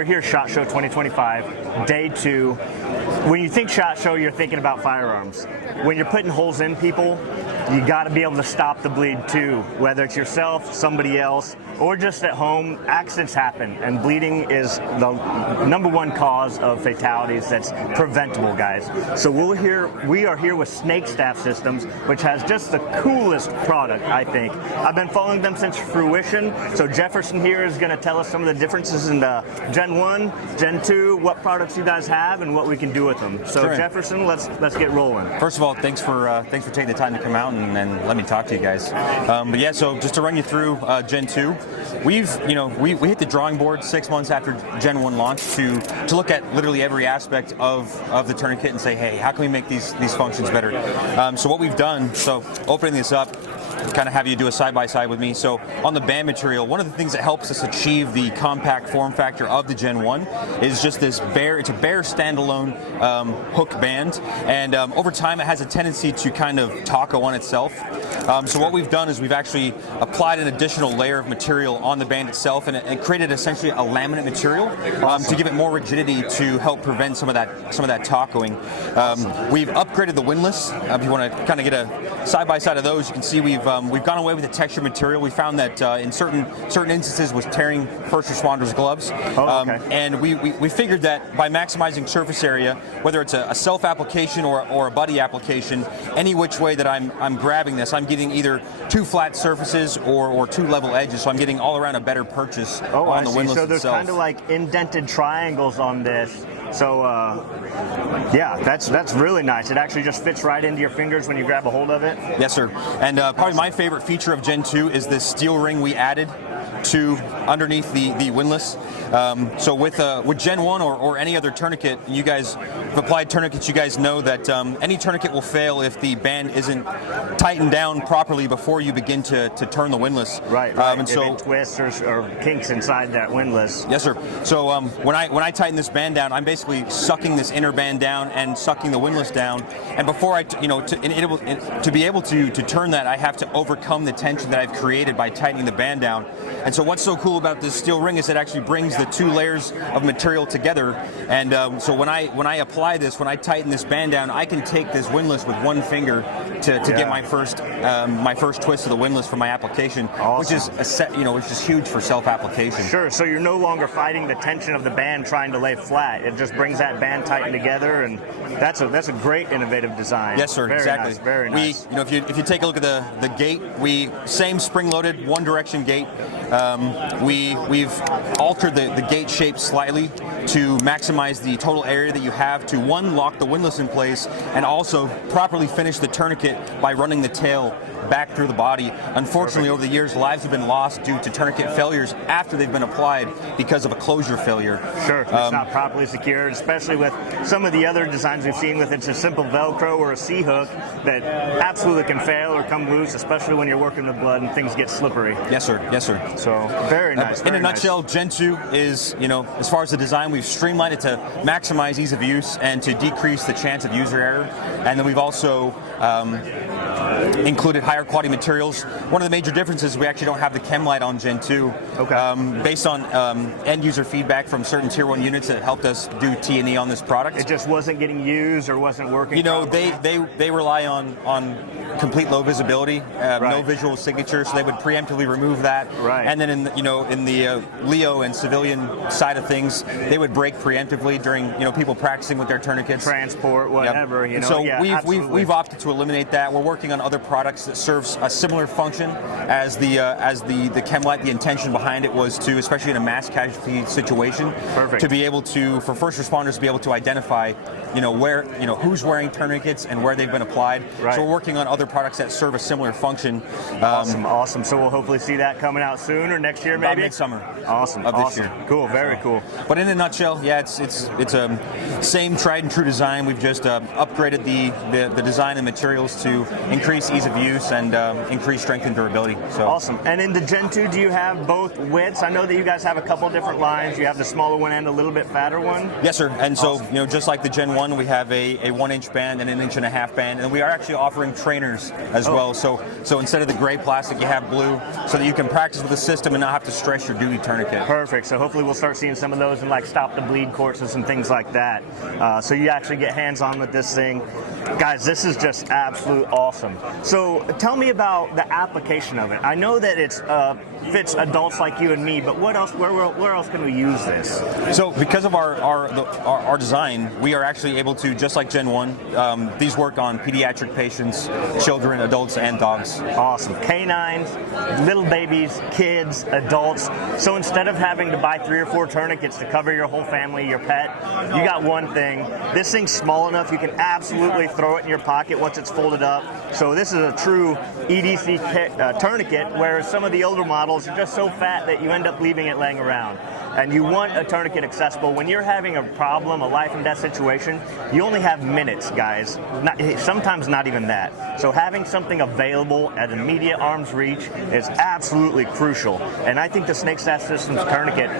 we're here at SHOT Show 2025, day 2. When you think SHOT Show, you're thinking about firearms. When you're putting holes in people, you got to be able to stop the bleed too, whether it's yourself, somebody else, or just at home. Accidents happen, and bleeding is the #1 cause of fatalities that's preventable, guys. So we are here with Snakestaff Systems, which has just the coolest product, I think. I've been following them since fruition, so Jefferson here is going to tell us some of the differences in the Gen 1, Gen 2, what products you guys have, and what we can do with them. So sure. Jefferson, let's get rolling. First of all, thanks for taking the time to come out and let me talk to you guys. But yeah, so just to run you through Gen 2, we hit the drawing board 6 months after Gen 1 launched to look at literally every aspect of the tourniquet and say, hey, how can we make these functions better? So what we've done, so opening this up, kind of have you do a side-by-side with me. So on the band material, one of the things that helps us achieve the compact form factor of the Gen 1 is just this it's a bare standalone hook band, and over time it has a tendency to kind of taco on itself. So what we've done is we've actually applied an additional layer of material on the band itself, and it created essentially a laminate material to give it more rigidity to help prevent some of that tacoing. We've upgraded the windlass. If you want to kind of get a side-by-side of those, you can see we've gone away with the textured material. We found that in certain instances was tearing first responders' gloves. And we figured that by maximizing surface area, whether it's a self-application or a buddy application, any which way that I'm grabbing this, I'm getting either 2 flat surfaces or 2 level edges, so I'm getting all around a better purchase on the windlass itself. So there's kind of like indented triangles on this. So yeah, that's really nice. It actually just fits right into your fingers when you grab a hold of it. Yes, sir. And probably my favorite feature of Gen 2 is this steel ring we added to underneath the windlass. So with Gen 1 or any other tourniquet, you guys have applied tourniquets, you guys know that any tourniquet will fail if the band isn't tightened down properly before you begin to turn the windlass. Right. And so if it twists or kinks inside that windlass. Yes, sir. So when I tighten this band down, I'm basically sucking this inner band down and sucking the windlass down. And before to be able to turn that, I have to overcome the tension that I've created by tightening the band down. And so what's so cool about this steel ring is it actually brings the 2 layers of material together. And so when I apply this, when I tighten this band down, I can take this windlass with 1 finger to get my first twist of the windlass for my application, which is which is huge for self-application. Sure. So you're no longer fighting the tension of the band trying to lay flat. It just brings that band tightened together, and that's a great innovative design. Yes, sir. Very exactly. Nice, very nice. If you take a look at the gate, same spring-loaded 1-direction gate. We've altered the gate shape slightly to maximize the total area that you have to, 1, lock the windlass in place, and also properly finish the tourniquet by running the tail back through the body. Unfortunately, over the years, lives have been lost due to tourniquet failures after they've been applied because of a closure failure. Sure, it's not properly secured, especially with some of the other designs we've seen with it's a simple Velcro or a C-hook that absolutely can fail or come loose, especially when you're working with blood and things get slippery. Yes, sir. Yes, sir. So very nice. In a nutshell, Gen 2 is, as far as the design, we've streamlined it to maximize ease of use and to decrease the chance of user error. And then we've also included higher quality materials. One of the major differences, we actually don't have the chem light on Gen 2. Based on end user feedback from certain Tier 1 units that helped us do T&E on this product. It just wasn't getting used or wasn't working. They rely on complete low visibility, no visual signature, so they would preemptively remove that. Right. And then in the Leo and civilian side of things, they would break preemptively during people practicing with their tourniquets, transport, whatever. Yep. So we've opted to eliminate that. We're working on other products that serves a similar function as the chem light. The intention behind it was to, especially in a mass casualty situation, to be able to, for first responders, to be able to identify where who's wearing tourniquets and where they've been applied. Right. So we're working on other products that serve a similar function. Awesome. So we'll hopefully see that coming out soon or next year, maybe? About midsummer. Awesome. Of this year. Cool. Very cool. But in a nutshell, yeah, it's a same tried and true design. We've just upgraded the design and materials to increase ease of use and increase strength and durability. So awesome. And in the Gen 2, do you have both widths? I know that you guys have a couple different lines. You have the smaller one and a little bit fatter one. Yes, sir. And so just like the Gen 1, we have a 1-inch band and an 1.5-inch band, and we are actually offering trainers colors as well. So instead of the gray plastic, you have blue, so that you can practice with the system and not have to stress your duty tourniquet. Perfect. So hopefully we'll start seeing some of those in like stop the bleed courses and things like that. So you actually get hands-on with this thing. Guys, this is just absolute awesome. So tell me about the application of it. I know that it's fits adults like you and me, but what else? Where else can we use this? So because of our design, we are actually able to, just like Gen 1, these work on pediatric patients, children, adults, and dogs. Awesome. Canines, little babies, kids, adults. So instead of having to buy 3 or 4 tourniquets to cover your whole family, your pet, you got one thing. This thing's small enough you can absolutely throw it in your pocket once it's folded up. So this is a true EDC tourniquet, whereas some of the older models are just so fat that you end up leaving it laying around. And you want a tourniquet accessible. When you're having a problem, a life and death situation, you only have minutes, guys. Sometimes not even that. So having something available at immediate arm's reach is absolutely crucial. And I think the Snakestaff Systems tourniquet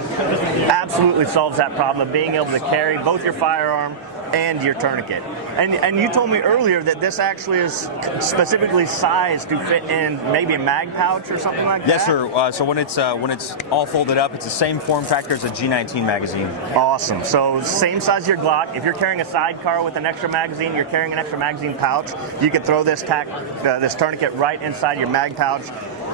absolutely solves that problem of being able to carry both your firearm and your tourniquet. And you told me earlier that this actually is specifically sized to fit in maybe a mag pouch or something like that? Yes, sir. So when it's all folded up, it's the same form factor as a G19 magazine. Awesome. So same size as your Glock. If you're carrying a sidecar with an extra magazine, you're carrying an extra magazine pouch, you can throw this tourniquet right inside your mag pouch.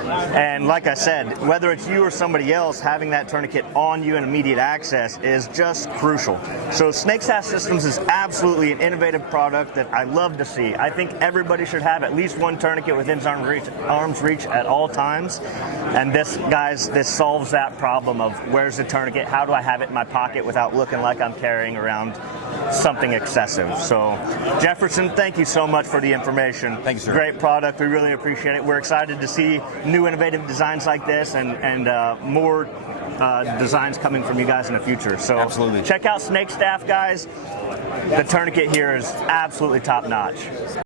And like I said, whether it's you or somebody else, having that tourniquet on you and immediate access is just crucial. So Snakestaff Systems is absolutely an innovative product that I love to see. I think everybody should have at least one tourniquet within arm's reach at all times. And this, guys, this solves that problem of where's the tourniquet? How do I have it in my pocket without looking like I'm carrying around something excessive? So Jefferson, thank you so much for the information. Thank you, sir. Great product. We really appreciate it. We're excited to see new innovative designs like this and more designs coming from you guys in the future. So absolutely. Check out Snakestaff, guys. The tourniquet here is absolutely top notch.